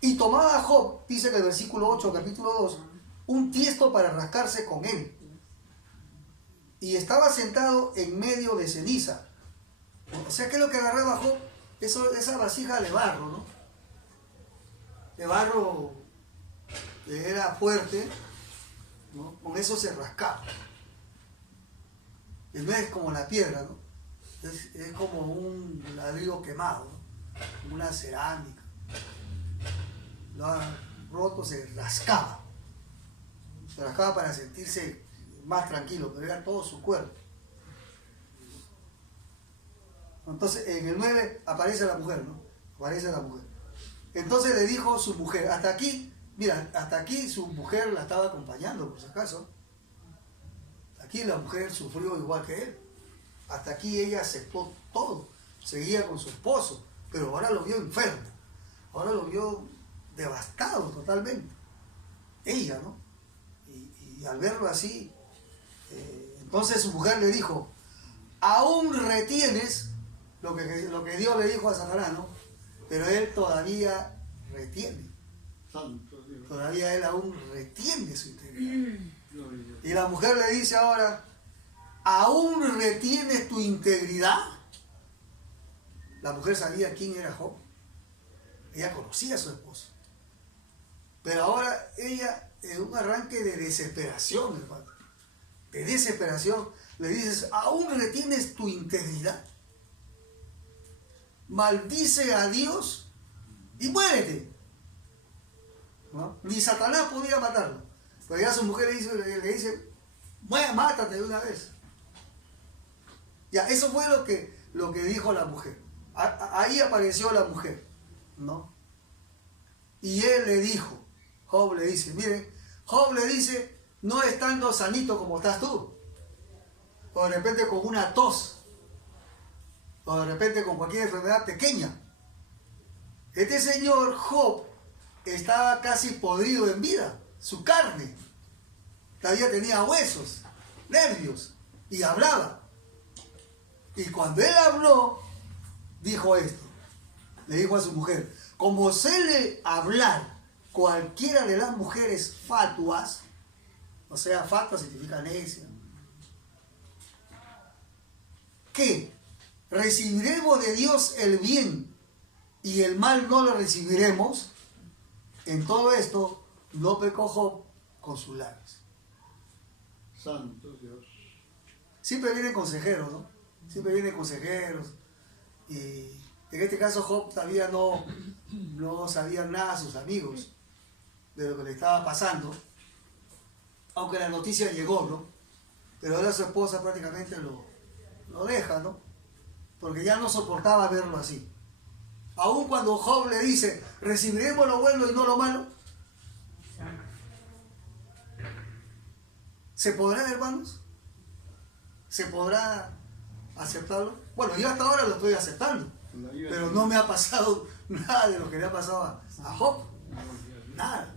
Y tomaba Job, dice en el versículo 8, capítulo 2, un tiesto para rascarse con él. Y estaba sentado en medio de ceniza. O sea, ¿qué es lo que agarraba Job? Esa vasija de barro, ¿no? De barro que era fuerte, ¿no? Con eso se rascaba. Y no es como la piedra, ¿no? Es como un ladrillo quemado, ¿no? Una cerámica. Lo roto, se rascaba. Se rascaba para sentirse más tranquilo, pero era todo su cuerpo. Entonces, en el 9 aparece la mujer, ¿no? Aparece la mujer. Entonces le dijo su mujer, hasta aquí, mira, hasta aquí su mujer la estaba acompañando, por si acaso. Aquí la mujer sufrió igual que él. Hasta aquí ella aceptó todo. Seguía con su esposo, pero ahora lo vio enfermo. Ahora lo vio devastado totalmente. Ella, ¿no? Y al verlo así, entonces su mujer le dijo, aún retienes lo que Dios le dijo a Satanás, ¿no? Pero él todavía retiene. Santo Dios. Todavía él aún retiene su integridad. Y la mujer le dice ahora, ¿aún retienes tu integridad? La mujer sabía quién era Job. Ella conocía a su esposo. Pero ahora ella, en un arranque de desesperación, hermano, de desesperación, le dices, ¿aún retienes tu integridad? Maldice a Dios y muérete. ¿No? Ni Satanás podía matarlo. Pero ya su mujer le dice, mátate de una vez. Ya, eso fue lo que dijo la mujer. Ahí apareció la mujer, ¿no? Y él le dijo, Job le dice, miren, Job le dice, no estando sanito como estás tú, o de repente con una tos, o de repente con cualquier enfermedad pequeña. Este señor Job estaba casi podrido en vida, su carne todavía tenía huesos, nervios, y hablaba. Y cuando él habló, dijo esto, le dijo a su mujer, como suele hablar cualquiera de las mujeres fatuas, o sea, fatua significa necia, que recibiremos de Dios el bien y el mal no lo recibiremos, en todo esto no pecó Job con sus labios. Santo Dios. Siempre vienen consejeros, ¿no? Siempre vienen consejeros. Y en este caso Job todavía no sabían nada sus amigos de lo que le estaba pasando, aunque la noticia llegó, ¿no? Pero ahora su esposa prácticamente lo deja, ¿no? Porque ya no soportaba verlo así. Aun cuando Job le dice, recibiremos lo bueno y no lo malo, ¿Se podrá, hermanos? ¿Se podrá aceptarlo? Bueno, yo hasta ahora lo estoy aceptando, pero no me ha pasado nada de lo que le ha pasado a Job. Nada.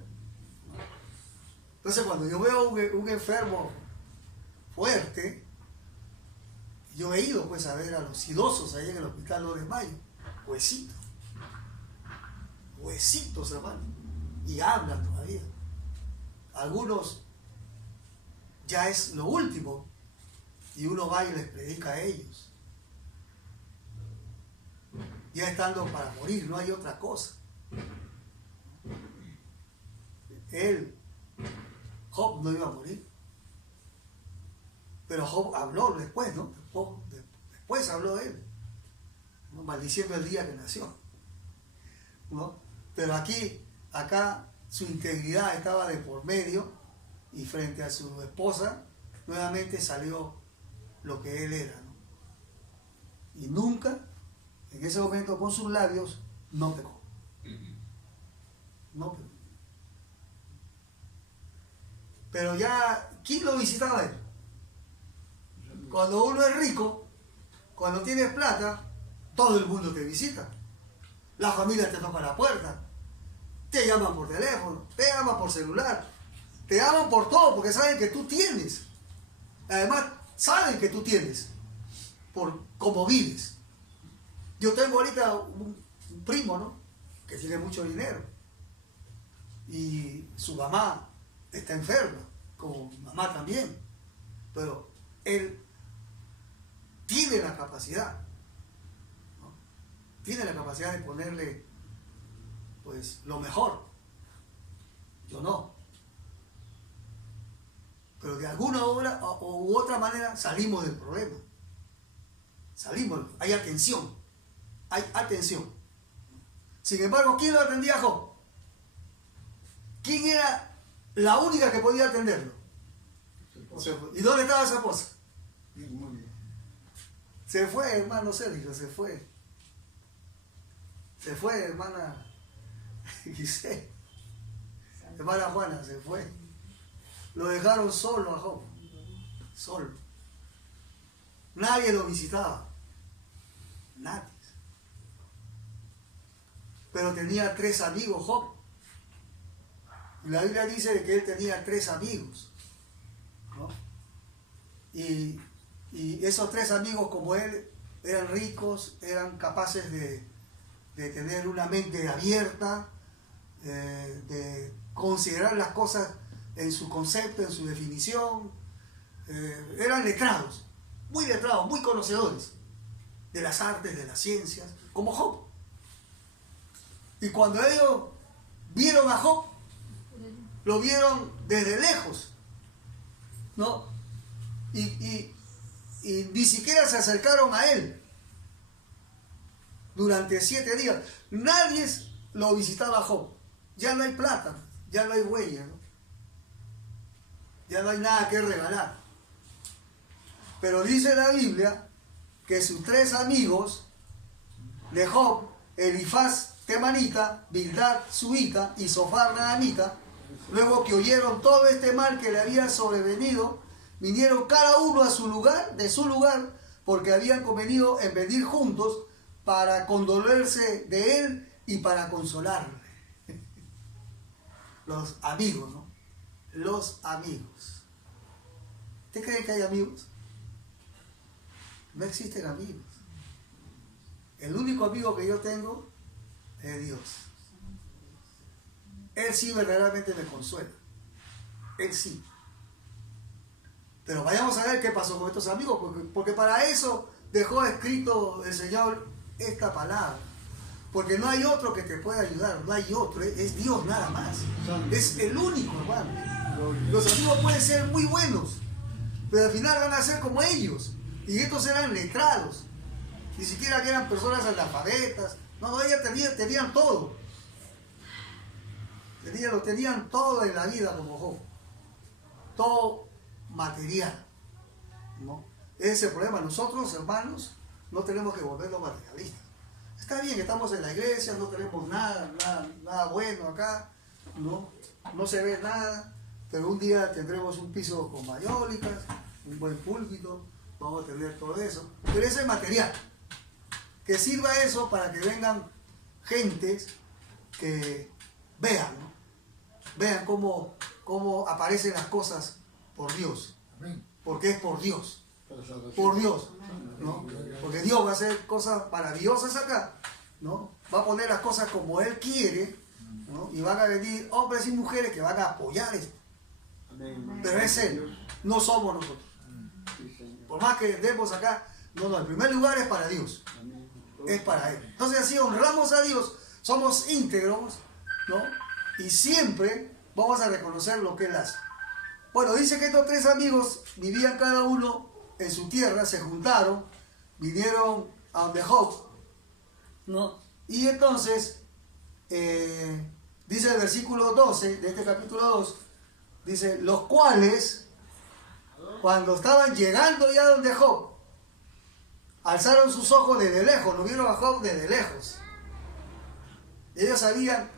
Entonces, cuando yo veo un enfermo fuerte, yo he ido pues a ver a los idosos ahí en el hospital Lores Mayo, huesitos, hermano, y hablan todavía. Algunos ya es lo último, y uno va y les predica a ellos. Ya estando para morir, no hay otra cosa. Job no iba a morir. Pero Job habló después, ¿no? Después habló él, ¿no? Maldiciendo el día que nació, ¿no? Pero acá su integridad estaba de por medio, y frente a su esposa nuevamente salió lo que él era, ¿no? Y nunca, en ese momento, con sus labios, no pecó. No pecó. Pero ya, ¿quién lo visitaba a él? Cuando uno es rico, cuando tienes plata, todo el mundo te visita. La familia te toca la puerta, te llaman por teléfono, te llaman por celular, te llaman por todo, porque saben que tú tienes. Además, saben que tú tienes, por cómo vives. Yo tengo ahorita un primo, ¿no?, que tiene mucho dinero, y su mamá está enferma, como mi mamá también, pero él tiene la capacidad, ¿no? Tiene la capacidad de ponerle pues lo mejor. Yo no. Pero de alguna hora u otra manera salimos del problema. Hay atención. Hay atención. Sin embargo, ¿quién lo atendía a Job? ¿Quién era la única que podía atenderlo? ¿Y dónde estaba esa esposa? Se fue, hermano Sergio, se fue. Se fue, hermana Giselle. Hermana Juana, se fue. Lo dejaron solo a Job. Solo. Nadie lo visitaba. Nadie. Pero tenía 3 amigos Job. La Biblia dice que él tenía 3 amigos, ¿no? Y esos 3 amigos, como él, eran ricos, eran capaces de tener una mente abierta, de considerar las cosas en su concepto, en su definición. Eran letrados, muy conocedores de las artes, de las ciencias, como Job. Y cuando ellos vieron a Job, lo vieron desde lejos, ¿no? Y ni siquiera se acercaron a él durante 7 días. Nadie lo visitaba a Job. Ya no hay plata, ya no hay huella, ¿no? Ya no hay nada que regalar. Pero dice la Biblia que sus 3 amigos de Job, Elifaz temanita, Bildad suita y Zofar naamita, luego que oyeron todo este mal que le había sobrevenido, vinieron cada uno a su lugar, porque habían convenido en venir juntos para condolerse de él y para consolarle. Los amigos, ¿no? Los amigos. ¿Usted cree que hay amigos? No existen amigos. El único amigo que yo tengo es Dios. Él sí verdaderamente me consuela. Él sí. Pero vayamos a ver qué pasó con estos amigos, porque para eso dejó escrito el Señor esta palabra. Porque no hay otro que te pueda ayudar, no hay otro, es Dios nada más. Es el único, hermano. Los amigos pueden ser muy buenos, pero al final van a ser como ellos. Y estos eran letrados. Ni siquiera que eran personas analfabetas. No, ellos tenían todo. Lo tenían todo en la vida como Job. Todo material, ¿no? Ese es el problema. Nosotros, hermanos, no tenemos que volvernos materialistas. Está bien que estamos en la iglesia, no tenemos nada bueno acá, no se ve nada, pero un día tendremos un piso con mayólicas, un buen púlpito, vamos a tener todo eso. Pero ese es material. Que sirva eso para que vengan gentes que vean, ¿no? Vean cómo aparecen las cosas por Dios. Porque es por Dios. Por Dios, ¿no? Porque Dios va a hacer cosas maravillosas acá, ¿no? Va a poner las cosas como Él quiere, ¿no? Y van a venir hombres y mujeres que van a apoyar esto. Pero es Él, no somos nosotros. Por más que demos acá, no, el primer lugar es para Dios. Es para Él. Entonces así honramos a Dios, somos íntegros, ¿no? Y siempre vamos a reconocer lo que Él hace. Bueno, dice que estos 3 amigos vivían cada uno en su tierra, se juntaron, vinieron a donde Job, ¿no? Y entonces, dice el versículo 12 de este capítulo 2, dice, los cuales, cuando estaban llegando ya donde Job, alzaron sus ojos desde lejos, lo vieron a Job desde lejos. Ellos sabían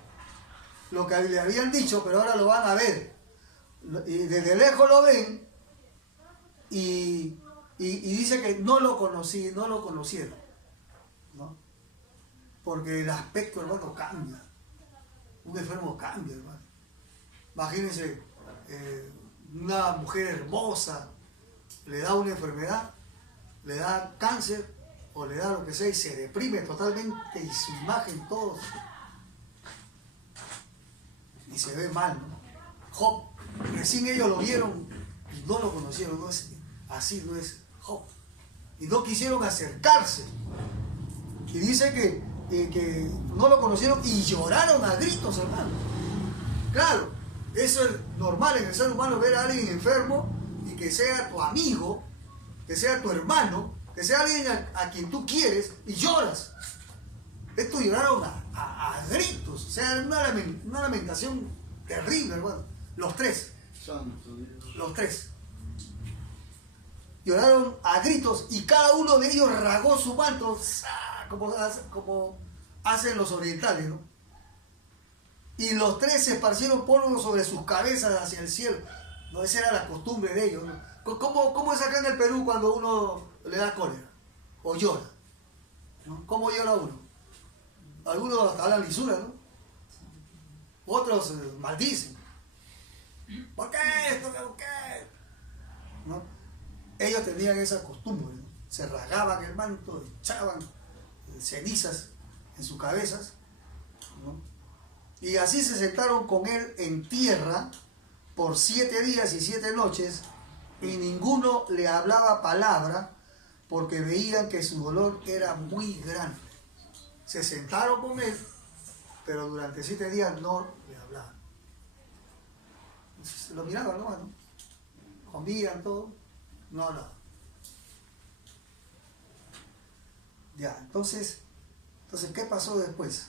lo que le habían dicho, pero ahora lo van a ver. Y desde lejos lo ven y dice que no lo conocieron, ¿no? Porque el aspecto, hermano, cambia. Un enfermo cambia, hermano. Imagínense, una mujer hermosa le da una enfermedad, le da cáncer o le da lo que sea y se deprime totalmente y su imagen todo y se ve mal, ¿no? Job, recién ellos lo vieron y no lo conocieron, no es así, no es Job, y no quisieron acercarse, y dice que no lo conocieron y lloraron a gritos, hermano. Claro, eso es normal en el ser humano, ver a alguien enfermo y que sea tu amigo, que sea tu hermano, que sea alguien a quien tú quieres y lloras. Estos lloraron a gritos, o sea, una lamentación terrible, hermano. Los 3. Santo Dios. Los 3. Lloraron a gritos y cada uno de ellos rasgó su manto, como hacen los orientales, ¿no? Y los 3 se esparcieron polvo sobre sus cabezas hacia el cielo. No, esa era la costumbre de ellos, ¿no? ¿Cómo es acá en el Perú cuando uno le da cólera? O llora, ¿no? ¿Cómo llora uno? Algunos hablan lisura, ¿no? Otros maldicen. ¿Por qué esto? ¿Por qué? ¿No? Ellos tenían esa costumbre, ¿no? Se rasgaban el manto, echaban cenizas en sus cabezas, ¿no? Y así se sentaron con él en tierra por 7 días y 7 noches, y ninguno le hablaba palabra, porque veían que su dolor era muy grande. Se sentaron con él, pero durante 7 días no le hablaban. Entonces, lo miraban nomás, ¿no? Comían todo, no hablaban. Ya, entonces, ¿qué pasó después?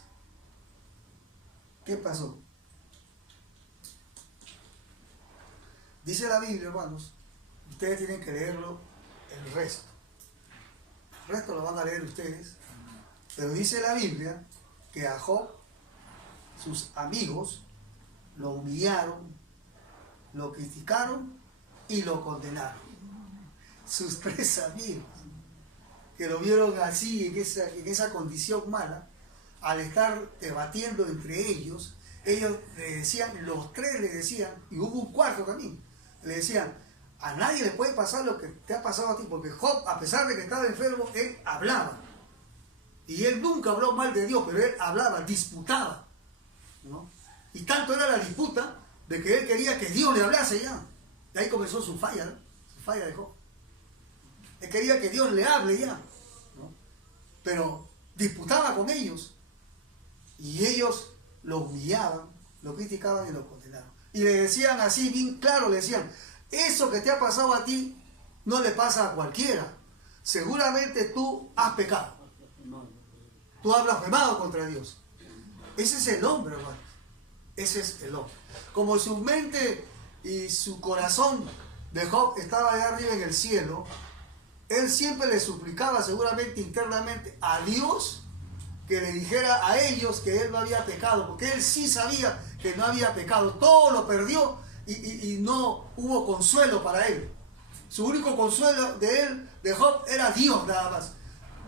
¿Qué pasó? Dice la Biblia, hermanos, ustedes tienen que leerlo el resto. El resto lo van a leer ustedes. Pero dice la Biblia que a Job, sus amigos, lo humillaron, lo criticaron y lo condenaron. Sus 3 amigos, que lo vieron así, en esa condición mala, al estar debatiendo entre ellos le decían, los 3 le decían, y hubo un 4 también, le decían, a nadie le puede pasar lo que te ha pasado a ti, porque Job, a pesar de que estaba enfermo, él hablaba. Y él nunca habló mal de Dios, pero él hablaba, disputaba, ¿no? Y tanto era la disputa de que él quería que Dios le hablase ya. De ahí comenzó su falla, ¿no? Su falla de Job. Él quería que Dios le hable ya, ¿no? Pero disputaba con ellos. Y ellos lo humillaban, lo criticaban y lo condenaron. Y le decían así, bien claro, le decían, eso que te ha pasado a ti no le pasa a cualquiera. Seguramente tú has pecado. Tú has blasfemado contra Dios. Ese es el hombre, hermano. Ese es el hombre. Como su mente y su corazón de Job estaba allá arriba en el cielo, él siempre le suplicaba seguramente internamente a Dios que le dijera a ellos que él no había pecado, porque él sí sabía que no había pecado. Todo lo perdió y no hubo consuelo para él. Su único consuelo de él, de Job, era Dios nada más.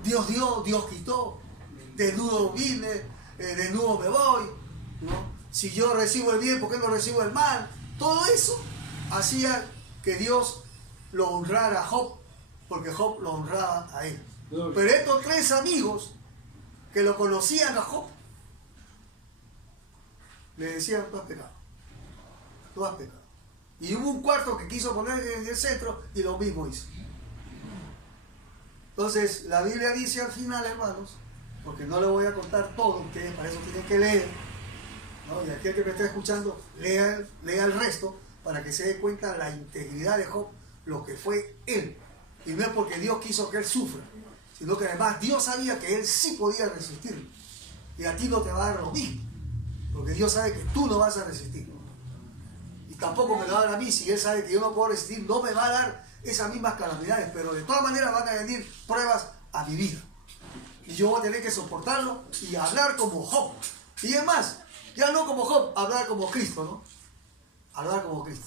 Dios dio, Dios quitó. Desnudo vine, desnudo me voy, ¿no? Si yo recibo el bien, ¿por qué no recibo el mal? Todo eso hacía que Dios lo honrara a Job, porque Job lo honraba a él. Pero estos tres amigos que lo conocían a Job, le decían: tú has pecado, tú has pecado. Y hubo un cuarto que quiso poner en el centro y lo mismo hizo. Entonces la Biblia dice al final, hermanos, porque no le voy a contar todo, ustedes para eso tienen que leer, ¿no? Y aquel que me está escuchando, lea el resto para que se dé cuenta la integridad de Job, lo que fue él. Y no es porque Dios quiso que él sufra, sino que además Dios sabía que él sí podía resistir. Y a ti no te va a dar lo mismo, porque Dios sabe que tú no vas a resistir. Y tampoco me lo va a dar a mí. Si él sabe que yo no puedo resistir, no me va a dar esas mismas calamidades, pero de todas maneras van a venir pruebas a mi vida. Y yo voy a tener que soportarlo y hablar como Job. Y es más, ya no como Job, hablar como Cristo, ¿no? Hablar como Cristo.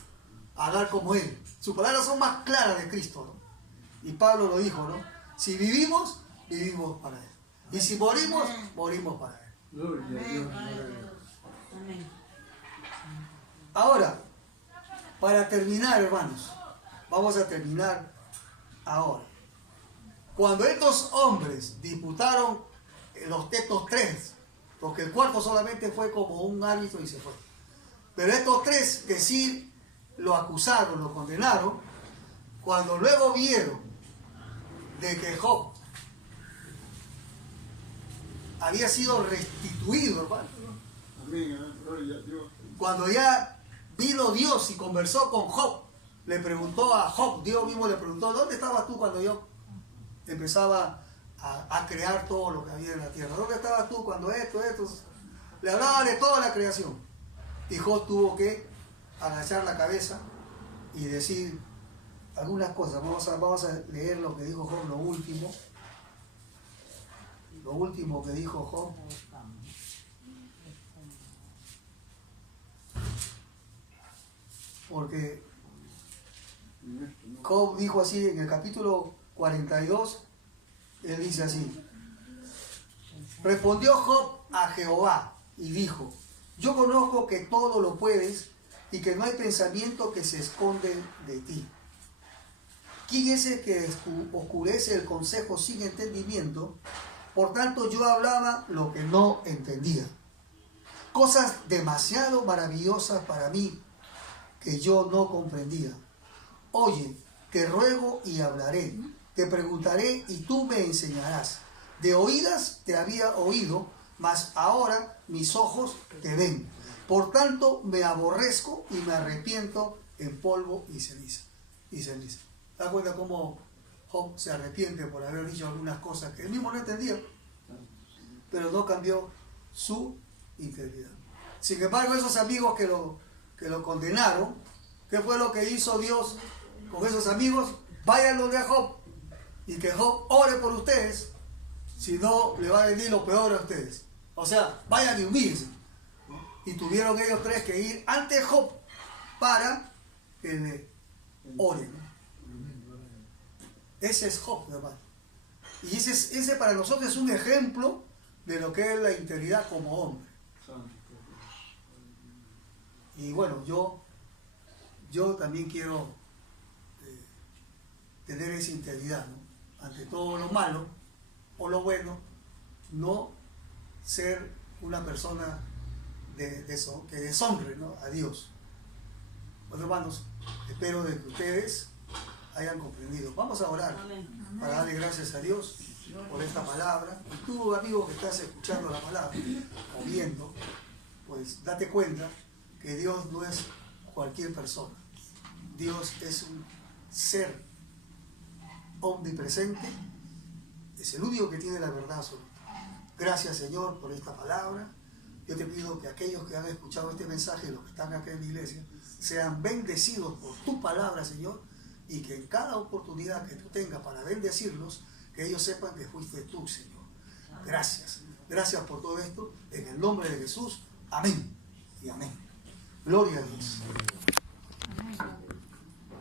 Hablar como Él. Sus palabras son más claras de Cristo, ¿no? Y Pablo lo dijo, ¿no? Si vivimos, vivimos para Él. Y si morimos, morimos para Él. Gloria a Dios. Amén. Ahora, para terminar, hermanos, vamos a terminar ahora. Cuando estos hombres disputaron estos tres, porque el cuarto solamente fue como un árbitro y se fue, pero estos tres que sí lo acusaron, lo condenaron, cuando luego vieron de que Job había sido restituido, hermano, Amén. Gloria a Dios. cuando ya vino Dios y conversó con Job, le preguntó a Job, Dios mismo le preguntó: ¿dónde estabas tú cuando yo empezaba a crear todo lo que había en la tierra? ¿Dónde estabas tú cuando esto? Le hablaba de toda la creación. Y Job tuvo que agachar la cabeza y decir algunas cosas. Vamos a leer lo que dijo Job, lo último. Lo último que dijo Job. Porque Job dijo así en el capítulo 42, él dice así: respondió Job a Jehová y dijo: yo conozco que todo lo puedes y que no hay pensamiento que se esconde de ti. ¿Quién es el que oscurece el consejo sin entendimiento? Por tanto yo hablaba lo que no entendía. Cosas demasiado maravillosas para mí que yo no comprendía. Oye, te ruego y hablaré, te preguntaré y tú me enseñarás. De oídas te había oído, mas ahora mis ojos te ven. Por tanto me aborrezco y me arrepiento en polvo y ceniza. ¿Te das cuenta cómo Job se arrepiente por haber dicho algunas cosas que él mismo no entendía, pero no cambió su integridad? Sin embargo, esos amigos que lo condenaron, ¿qué fue lo que hizo Dios con esos amigos? Vayan donde a Job y que Job ore por ustedes, si no le va a venir lo peor a ustedes. O sea, vayan y humíllense. Y tuvieron ellos tres que ir ante Job para que le oren. Ese es Job, hermano. Y ese para nosotros es un ejemplo de lo que es la integridad como hombre. Y bueno, yo también quiero tener esa integridad, ¿no? Ante todo lo malo o lo bueno, no ser una persona que deshonre, ¿no?, a Dios. Bueno, hermanos, espero de que ustedes hayan comprendido. Vamos a orar para darle gracias a Dios por esta palabra. Y tú, amigo, que estás escuchando la palabra o viendo, pues date cuenta que Dios no es cualquier persona. Dios es un ser omnipresente, es el único que tiene la verdad absoluta. Gracias, Señor, por esta palabra. Yo te pido que aquellos que han escuchado este mensaje, los que están acá en la iglesia, sean bendecidos por tu palabra, Señor, y que en cada oportunidad que tú tengas para bendecirlos, que ellos sepan que fuiste tú, Señor. Gracias. Gracias por todo esto. En el nombre de Jesús. Amén y amén. Gloria a Dios.